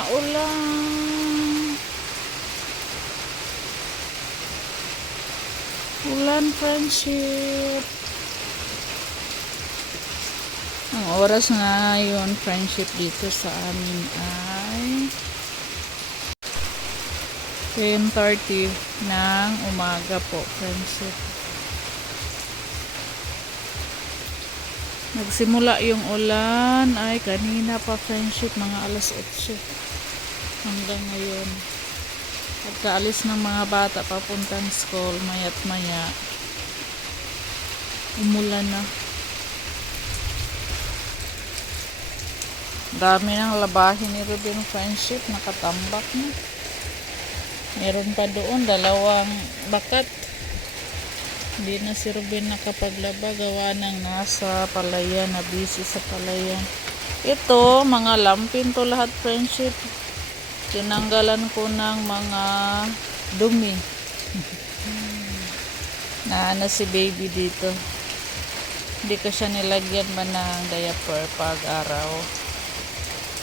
maulan. Ulan, friendship. Ang oras ngayon, friendship, dito sa amin ay 10:30 ng umaga po, friendship. Nagsimula yung ulan ay kanina pa, friendship, mga alas 8 hanggang ngayon. Pagkaalis ng mga bata papuntang school, maya't maya umulan na. Dami ng labahin ni Ruben, friendship, nakatambak na. Meron pa doon, 2 bakat. Hindi na si Ruben nakapaglaba, gawa ng nasa palayan, na busy sa palayan. Ito, mga lampin to lahat, friendship. Tinanggalan ko ng mga dumi. na si baby dito. Hindi ko siya nilagyan ba ng diaper pag araw.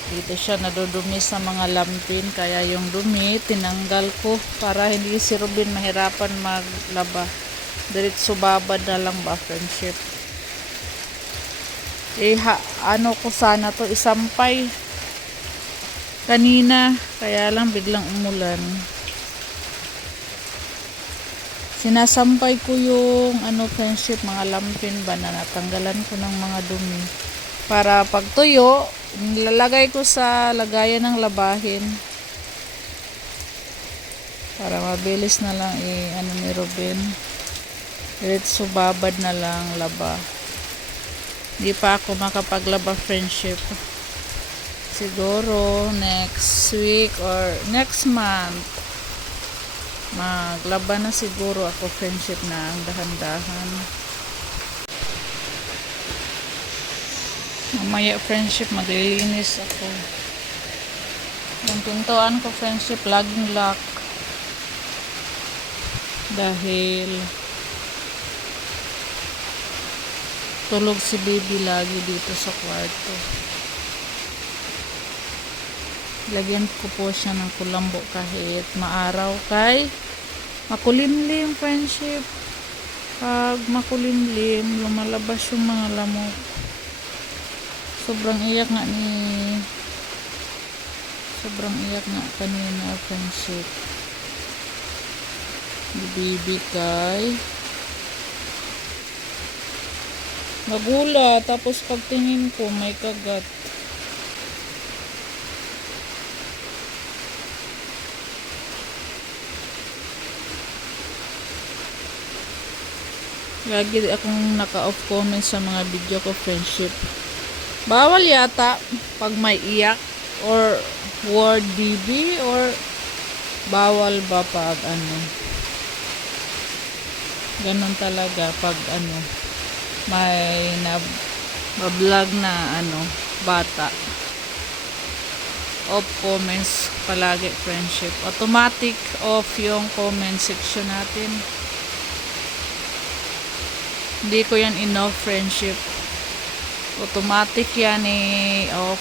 Dito siya nadudumi sa mga lampin, kaya yung dumi tinanggal ko para hindi si Ruben mahirapan maglaba. Diretso babad na lang ba, friendship. Ano ko sana to isampay kanina, kaya lang biglang umulan. Sinasampay ko yung friendship, mga lampin ba na natanggalan ko ng mga dumi. Para pag tuyo, nilalagay ko sa lagayan ng labahin. Para mabilis na lang ni Ruben. Diretso babad na lang laba. Hindi pa ako makapaglaba, friendship. Siguro next week or next month maglaba na siguro ako, friendship, na ang dahan-dahan. Mamaya, friendship, maglilinis ako. Yung pintuan ko, friendship, laging lock. Dahil tulog si baby lagi dito sa kwarto. Lagyan ko po siya ng kulambo kahit maaraw, kay makulimlim, friendship. Pag makulimlim, lumalabas yung mga lamok. Sobrang iyak nga kanina, friendship. Baby kay nagula, tapos pagtingin ko may kagat. Lagi akong naka-off comment sa mga video ko, friendship. Bawal yata pag may iyak or word BB, or bawal ba pag ganon talaga pag may vlog na bata. Off comments palagi, friendship. Automatic off yung comment section natin. Hindi ko yan in-off, friendship. Automatic yan off.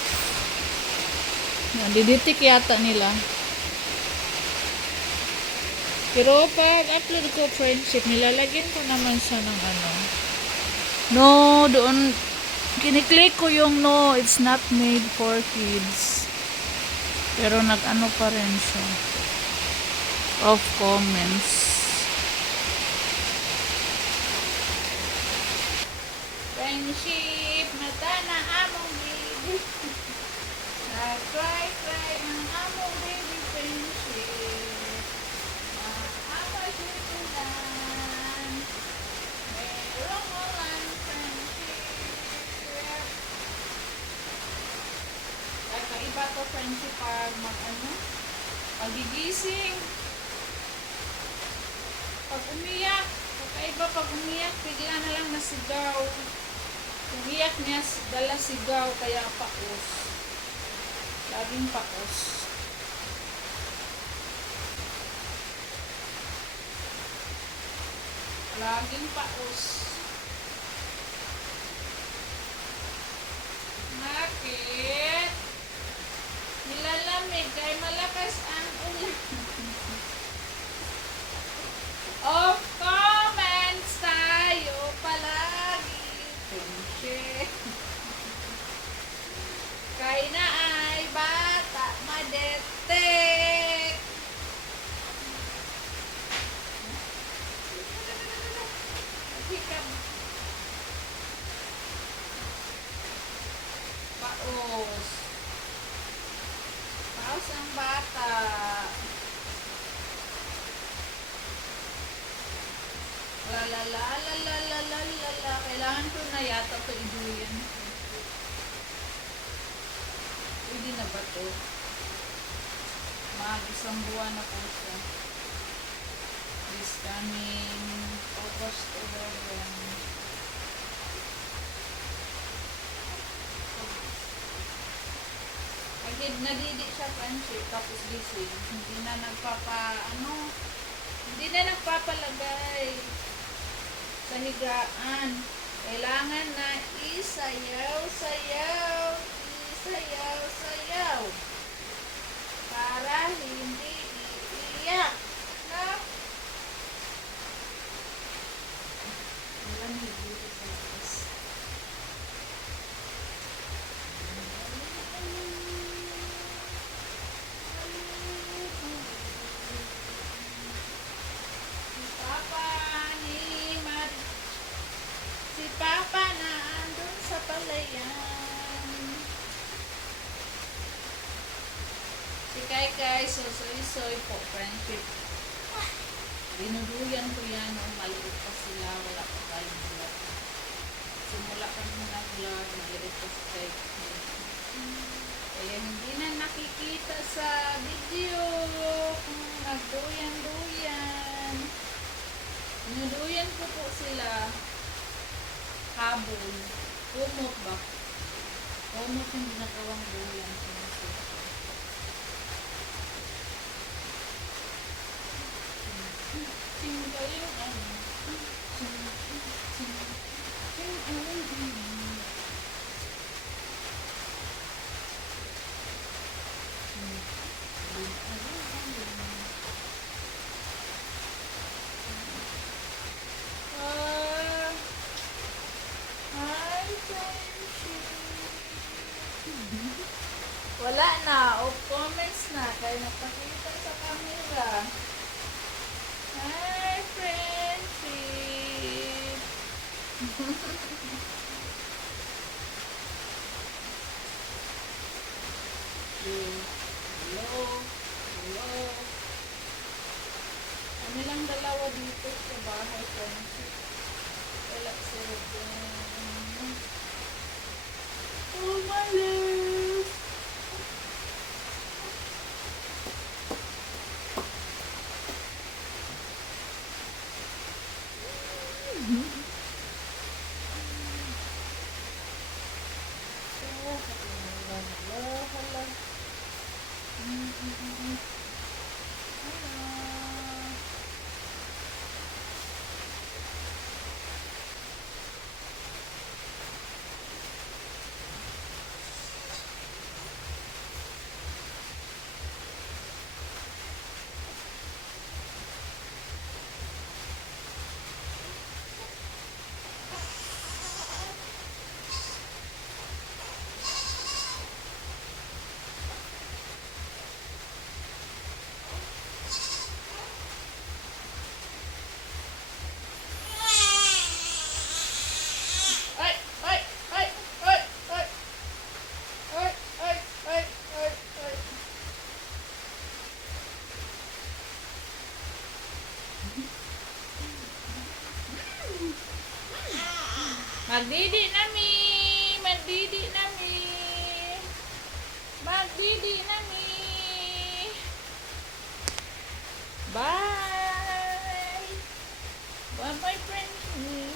Diditik yata nila. Pero pag upload ko, friendship, nilalagyan ko naman siya ng no, doon kiniklik ko yung no, it's not made for kids. Pero pa rin siya. Off comments. Friendship, mata na among baby. Cry ng among baby, friendship. Amoy susulan. Merong ulan, friendship. Kakaiba to, friendship, pag magigising. Pag umiyak, kakaiba pag umiyak, bigla na lang nasigaw. Umiyak niya, dala sigaw, kaya paus. Laging paus. Laging paus. Bakit? Nilalamig kay malakas ang ulan. Of comments tayo palagi. Pinche. Kay na ay bata madetek. Hikam. Paos. Paos ang bata. La la la la la la la la la. Kailangan ko na yata ito iduyan. Pwede na ba ito? Mag-isang buwan na po siya. This coming August 11. Agad nadidi siya friendship tapos gising. Hindi na nagpapalagay sa higaan. Kailangan na isayaw, sayaw, isayaw, sayaw. Para hindi iiyak. Na? Malamig dito sa labas. Si Papa na andun sa palayan. Si Kai soy po, friendship. Dinuduyan ko yan nung maliit pa sila, wala pa tayong vlog. Simula kami na vlog, maliit pa si Kai. Kaya hindi na nakikita sa video kung nagduyan-duyan. Dinuduyan ko po sila. Habol. Kumot ba? Kumot yung ginagawang duyan. Wala na. Off comments na. Kaya napakita sa camera. Hi, friendship. Hello. Hello. Kami lang dalawa dito sa bahay, friendship. Wala sila dyan. Oh, my love. Magdidi nami. Magdidi nami. Magdidi nami. Bye. Bye, my friend.